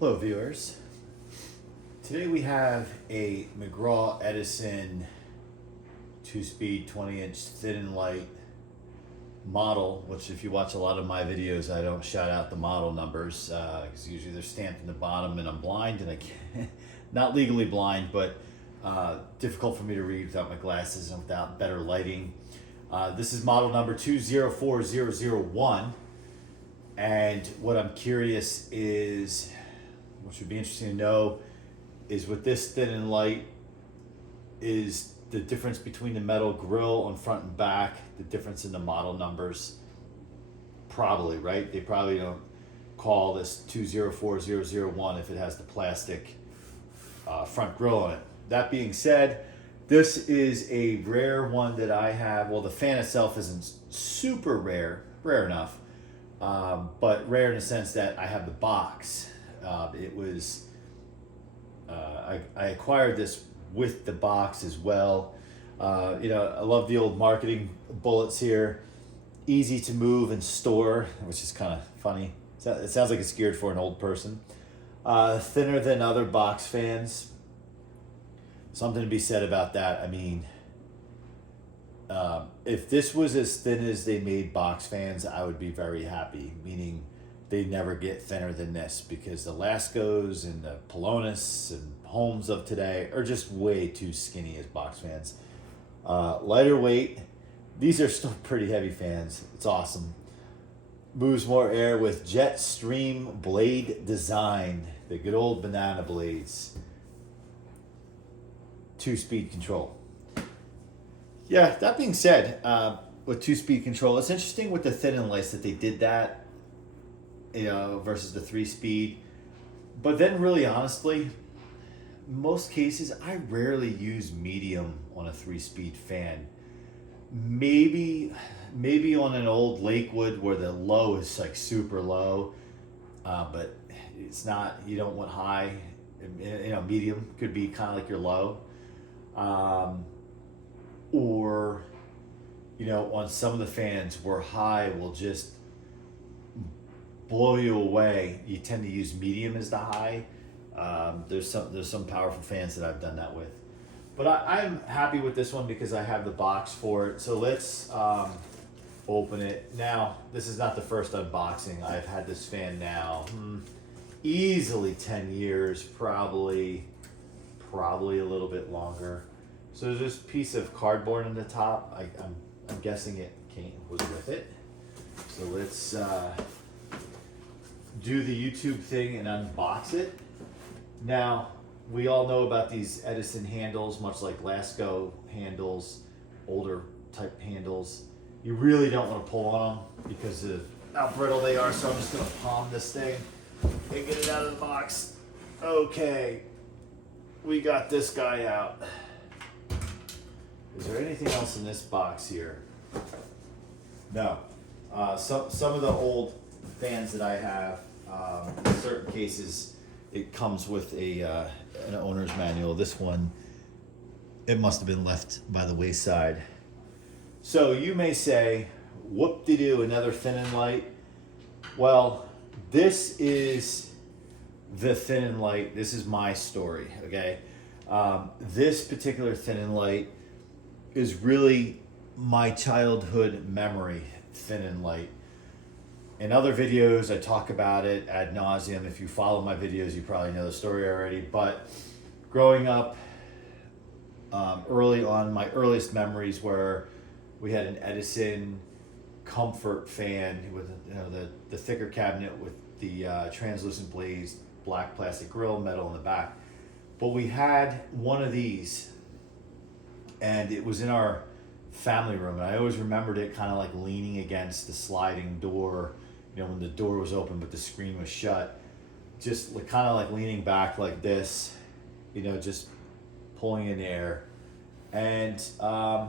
Hello viewers. Today we have a McRae Edison 2-speed 20-inch thin and light model, which if you watch a lot of my videos I don't shout out the model numbers because usually they're stamped in the bottom and I'm blind and I can't, not legally blind, but difficult for me to read without my glasses and without better lighting. This is model number 204001, and what I'm curious is, which would be interesting to know, is with this thin and light, is the difference between the metal grille on front and back, the difference in the model numbers. Probably, right? They probably don't call this 204001 if it has the plastic front grille on it. That being said, this is a rare one that I have. Well, the fan itself isn't super rare enough, but rare in the sense that I have the box. It was, I acquired this with the box as well. I love the old marketing bullets here. Easy to move and store, which is kind of funny. It sounds like it's geared for an old person. Thinner than other box fans. Something to be said about that. I mean, if this was as thin as they made box fans, I would be very happy, meaning they never get thinner than this, because the Lascos and the Polonis and Homes of today are just way too skinny as box fans. Lighter weight. These are still pretty heavy fans. It's awesome. Moves more air with jet stream blade design. The good old banana blades. 2-speed control. Yeah, that being said, with 2-speed control, it's interesting with the thin and lights that they did that, versus the 3-speed. But then really honestly, most cases, I rarely use medium on a 3-speed fan. Maybe on an old Lakewood where the low is like super low, but it's not, you don't want high. Medium could be kind of like your low. Or on some of the fans where high will just blow you away, you tend to use medium as the high. There's some powerful fans that I've done that with, but I'm happy with this one because I have the box for it. So let's open it. Now, this is not the first unboxing. I've had this fan now easily 10 years, probably a little bit longer. So there's this piece of cardboard on the top. I'm guessing it was with it. So let's do the YouTube thing and unbox it. Now, we all know about these Edison handles, much like Lasco handles, older type handles. You really don't want to pull on them because of how brittle they are, so I'm just going to palm this thing and get it out of the box. Okay, we got this guy out. Is there anything else in this box here? No. Some of the old fans that I have, in certain cases, it comes with an owner's manual. This one, it must have been left by the wayside. So you may say, whoop-de-doo, another thin and light. Well, this is the thin and light. This is my story, okay? This particular thin and light is really my childhood memory, thin and light. In other videos, I talk about it ad nauseum. If you follow my videos, you probably know the story already. But growing up, early on, my earliest memories were we had an Edison comfort fan with the thicker cabinet with the translucent blades, black plastic grill, metal in the back. But we had one of these, and it was in our family room. And I always remembered it kind of like leaning against the sliding door, when the door was open but the screen was shut, just kind of like leaning back like this, just pulling in air. And I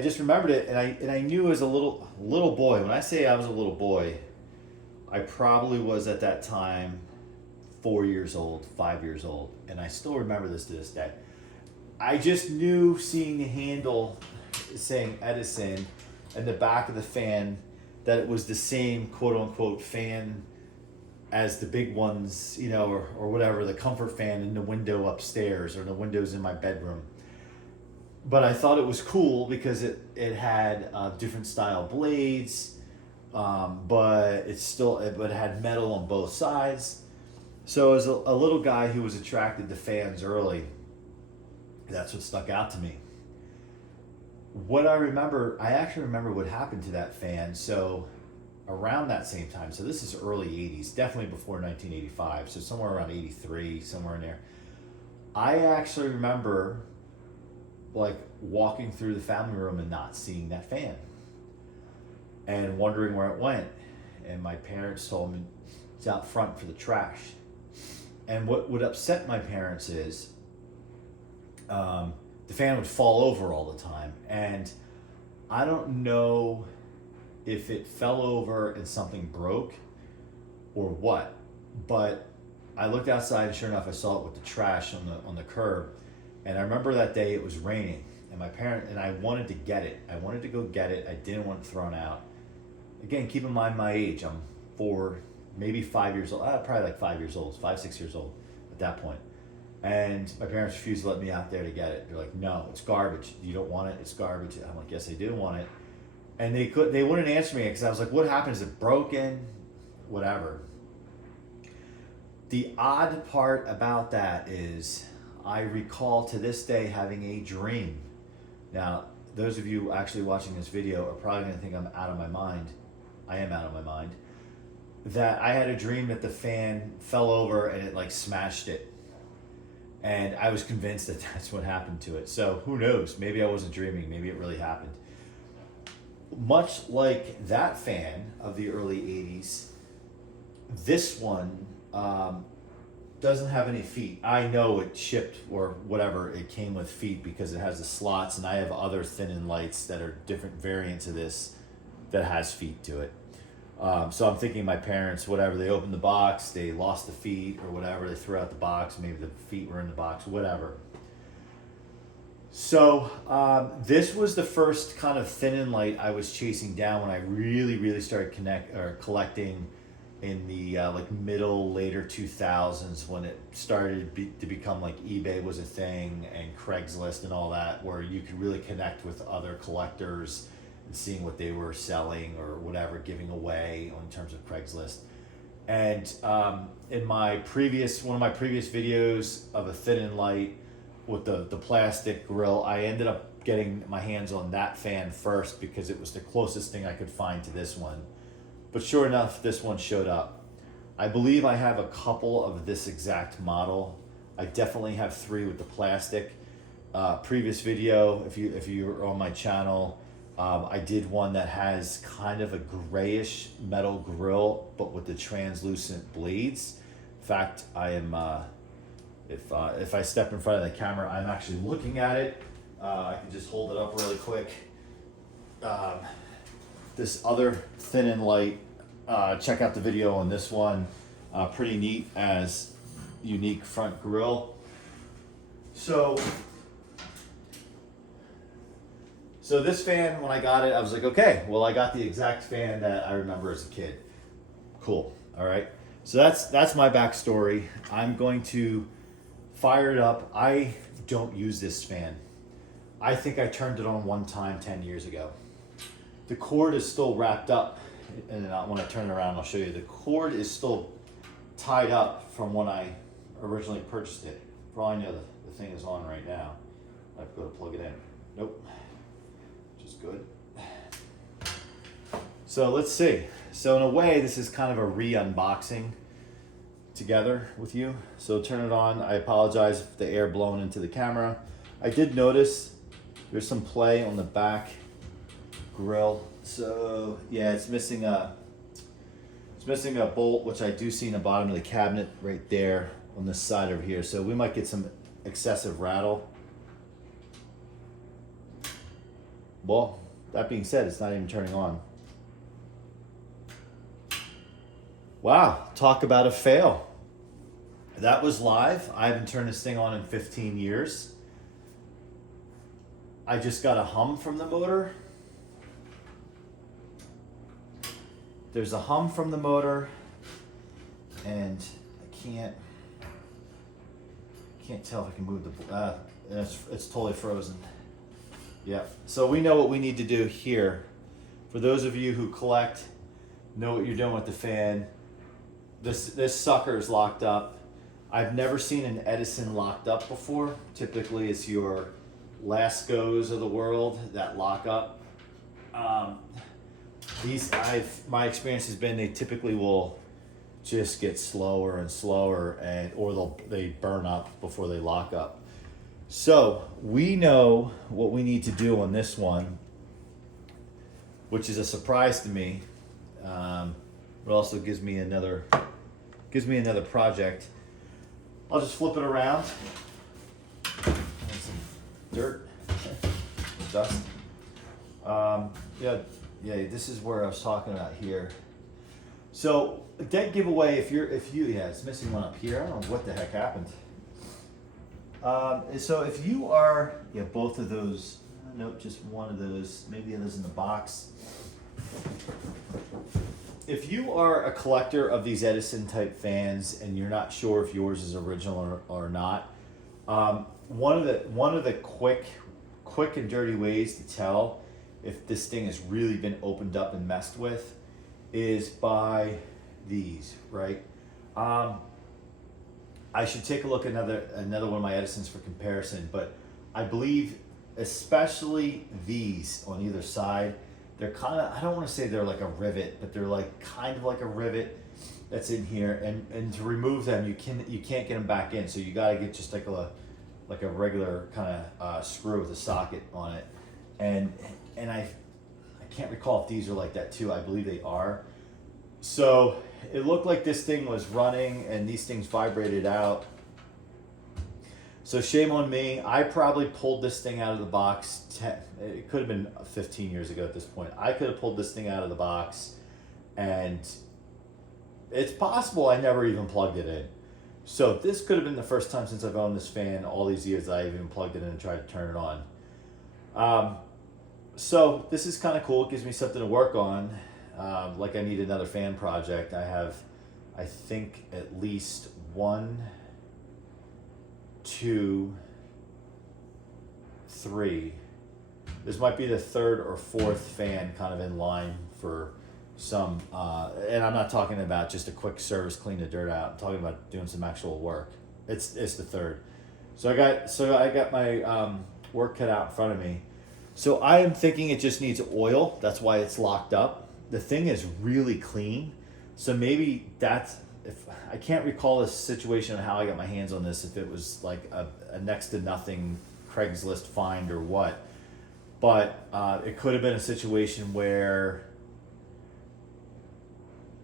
just remembered it, and I knew as a little boy. When I say I was a little boy, I probably was at that time 4 years old, 5 years old, and I still remember this to this day. I just knew, seeing the handle saying Edison and the back of the fan, that it was the same quote unquote fan as the big ones, you know, or whatever, the comfort fan in the window upstairs or the windows in my bedroom. But I thought it was cool because it had different style blades, but it had metal on both sides. So as a little guy who was attracted to fans early, that's what stuck out to me. I actually remember what happened to that fan. So around that same time, so this is early 80s, definitely before 1985, so somewhere around 83, somewhere in there. I actually remember like walking through the family room and not seeing that fan and wondering where it went. And my parents told me it's out front for the trash. And what would upset my parents is the fan would fall over all the time. And I don't know if it fell over and something broke or what, but I looked outside and sure enough I saw it with the trash on the curb. And I remember that day it was raining and I wanted to get it. I wanted to go get it. I didn't want it thrown out. Again, keep in mind my age. I'm 4, maybe 5 years old. Probably like 5 years old, 5, 6 years old at that point. And my parents refused to let me out there to get it. They're like, no, it's garbage. You don't want it. It's garbage. I'm like, yes, I do want it. And they wouldn't answer me because I was like, what happened? Is it broken? Whatever. The odd part about that is I recall to this day having a dream. Now, those of you actually watching this video are probably going to think I'm out of my mind. I am out of my mind. That I had a dream that the fan fell over and it like smashed it. And I was convinced that that's what happened to it. So who knows? Maybe I wasn't dreaming. Maybe it really happened. Much like that fan of the early 80s, this one doesn't have any feet. I know it shipped or whatever, it came with feet because it has the slots, and I have other thin lights that are different variants of this that has feet to it. So I'm thinking my parents, whatever, they opened the box, they lost the feet or whatever, they threw out the box, maybe the feet were in the box, whatever. So this was the first kind of thin light I was chasing down when I really started collecting in the like later 2000s, when it started to become like eBay was a thing and Craigslist and all that, where you could really connect with other collectors and seeing what they were selling or whatever, giving away in terms of Craigslist. And in one of my previous videos of a thin light with the plastic grill, I ended up getting my hands on that fan first because it was the closest thing I could find to this one. But sure enough, this one showed up. I believe I have a couple of this exact model. I definitely have 3 with the plastic. Previous video, if you're on my channel, I did one that has kind of a grayish metal grill, but with the translucent blades. In fact, I am, if I step in front of the camera, I'm actually looking at it. I can just hold it up really quick. This other thin light, check out the video on this one. Pretty neat as unique front grill. So this fan, when I got it, I was like, okay, well, I got the exact fan that I remember as a kid. Cool. All right. So that's my backstory. I'm going to fire it up. I don't use this fan. I think I turned it on one time 10 years ago. The cord is still wrapped up, and when I turn it around, I'll show you. The cord is still tied up from when I originally purchased it. For all I know, the thing is on right now. I have to go to plug it in. Nope. Which is good. So let's see. So in a way, this is kind of a re-unboxing together with you. So turn it on. I apologize if the air blowing into the camera. I did notice there's some play on the back grill. So yeah, it's missing a bolt, which I do see in the bottom of the cabinet right there on this side over here. So we might get some excessive rattle. Well, that being said, it's not even turning on. Wow, talk about a fail. That was live. I haven't turned this thing on in 15 years. I just got a hum from the motor. There's a hum from the motor, and I can't tell if I can move the, it's totally frozen. Yeah, so we know what we need to do here. For those of you who collect, know what you're doing with the fan. This sucker is locked up. I've never seen an Edison locked up before. Typically it's your Lascos of the world that lock up. My experience has been they typically will just get slower and slower, or they burn up before they lock up. So we know what we need to do on this one, which is a surprise to me. It also gives me another project. I'll just flip it around. And some dirt, dust. Yeah. This is where I was talking about here. So a dead giveaway. It's missing one up here. I don't know what the heck happened. So if you are, both of those. Nope, just one of those. Maybe it is in the box. If you are a collector of these Edison type fans and you're not sure if yours is original or not, one of the quick and dirty ways to tell if this thing has really been opened up and messed with is by these, right? I should take a look at another one of my Edisons for comparison, but I believe especially these on either side, they're kind of, I don't want to say they're like a rivet, but they're like kind of like a rivet that's in here, and to remove them you can't get them back in, so you got to get just like a regular kind of screw with a socket on it, and I can't recall if these are like that too. I believe they are. So it looked like this thing was running and these things vibrated out. So shame on me. I probably pulled this thing out of the box. It could have been 15 years ago at this point. I could have pulled this thing out of the box, and it's possible I never even plugged it in. So this could have been the first time since I've owned this fan all these years that I even plugged it in and tried to turn it on. So this is kind of cool. It gives me something to work on. Like I need another fan project. I have, I think, at least 1, 2, 3. This might be the 3rd or 4th fan kind of in line for some, and I'm not talking about just a quick service, clean the dirt out. I'm talking about doing some actual work. It's the 3rd. So I got my work cut out in front of me. So I am thinking it just needs oil. That's why it's locked up. The thing is really clean. So maybe I can't recall the situation of how I got my hands on this, if it was like a next to nothing Craigslist find or what. But it could have been a situation where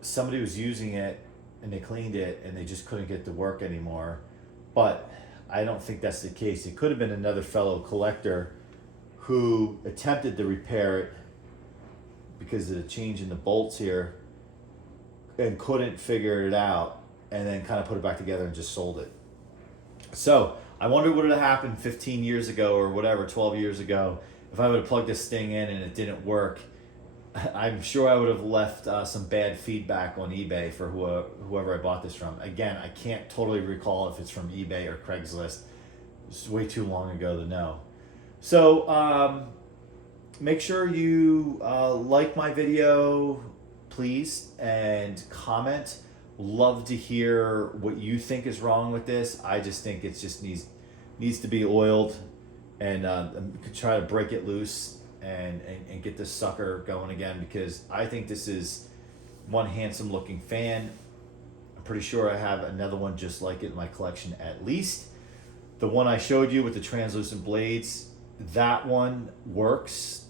somebody was using it and they cleaned it and they just couldn't get to work anymore. But I don't think that's the case. It could have been another fellow collector who attempted to repair it because of the change in the bolts here and couldn't figure it out, and then kind of put it back together and just sold it. So I wonder what would have happened 15 years ago or whatever, 12 years ago, if I would have plugged this thing in and it didn't work. I'm sure I would have left some bad feedback on eBay for whoever I bought this from. Again, I can't totally recall if it's from eBay or Craigslist. It's way too long ago to know. So make sure you like my video, please, and comment. Love to hear what you think is wrong with this. I just think it just needs to be oiled, and try to break it loose and get this sucker going again, because I think this is one handsome looking fan. I'm pretty sure I have another one just like it in my collection at least. The one I showed you with the translucent blades, that one works.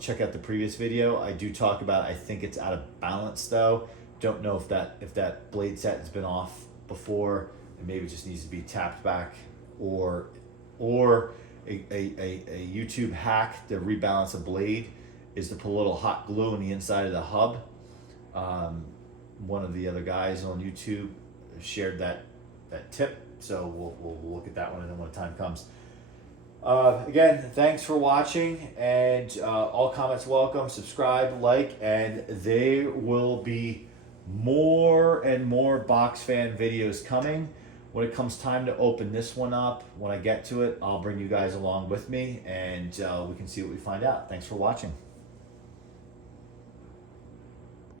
Check out the previous video. I do talk about, I think it's out of balance though. Don't know if that blade set has been off before, and maybe it just needs to be tapped back, or a YouTube hack to rebalance a blade is to put a little hot glue in the inside of the hub. One of the other guys on YouTube shared that tip, so we'll look at that one and then when the time comes. Again, thanks for watching, and all comments welcome. Subscribe, like, and there will be more and more box fan videos coming. When it comes time to open this one up, when I get to it, I'll bring you guys along with me, and we can see what we find out. Thanks for watching.